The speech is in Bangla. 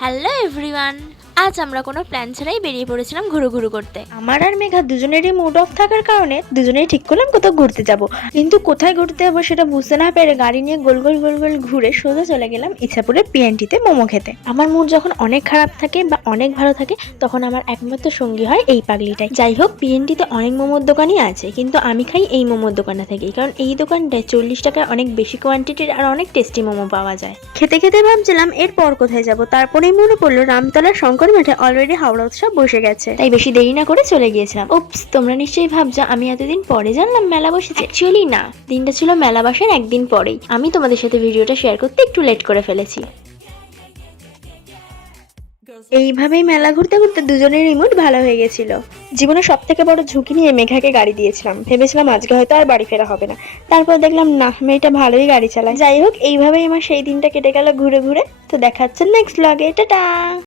হ্যালো এভরিওয়ান, আজ আমরা কোনো প্ল্যান ছাড়াই বেরিয়ে পড়েছিলাম ঘুরু করতে। আমার আর মেঘা দুজনেরই মুড অফ থাকার কারণে দুজনেই ঠিক করলাম কোথাও ঘুরতে যাব, কিন্তু কোথায় ঘুরতে যাবো সেটা বুঝতে না পেরে গাড়ি নিয়ে গোল গোল গোল গোল ঘুরে সোজা চলে গেলাম ইচ্ছাপুরের পিএনটিতে মোমো খেতে। আমার মুড যখন অনেক খারাপ থাকে বা অনেক ভালো থাকে তখন আমার একমাত্র সঙ্গী হয় এই পাগলিটাই। যাই হোক, পিএনটিতে অনেক মোমোর দোকানই আছে, কিন্তু আমি খাই এই মোমোর দোকানটা থেকেই, কারণ এই দোকানটায় 40 টাকায় অনেক বেশি কোয়ান্টিটির আর অনেক টেস্টি মোমো পাওয়া যায়। খেতে খেতে ভাবছিলাম এরপর কোথায় যাব, তারপরেই মনে পড়লো রামতলার শঙ্কর মাঠে অলরেডি হাওড়া উৎসব বসে গেছে, তাই বেশি দেরি না করে চলে গিয়েছিলাম। উপস, তোমরা নিশ্চয়ই ভাবছো আমি এতদিন পরে জানলাম মেলা বসেছে। অ্যাকচুয়ালি না, দিনটা ছিল মেলা বসার একদিন পরেই। আমি তোমাদের সাথে ভিডিওটা শেয়ার করতে একটু লেট করে ফেলেছি। এইভাবেই মেলা ঘুরতে ঘুরতে দুজনেরই মুড ভালো হয়ে গেছিল। জীবনে সব থেকে বড় ঝুঁকি নিয়ে মেঘাকে গাড়ি দিয়েছিলাম, ভেবেছিলাম আজকে হয়তো আর বাড়ি ফেরা হবে না। তারপর দেখলাম না, মেয়েটা ভালোই গাড়ি চালায়। যাই হোক, এইভাবেই আমার সেই দিনটা কেটে গেল ঘুরে ঘুরে। তো দেখা হচ্ছে নেক্সট ব্লগে। টাটা।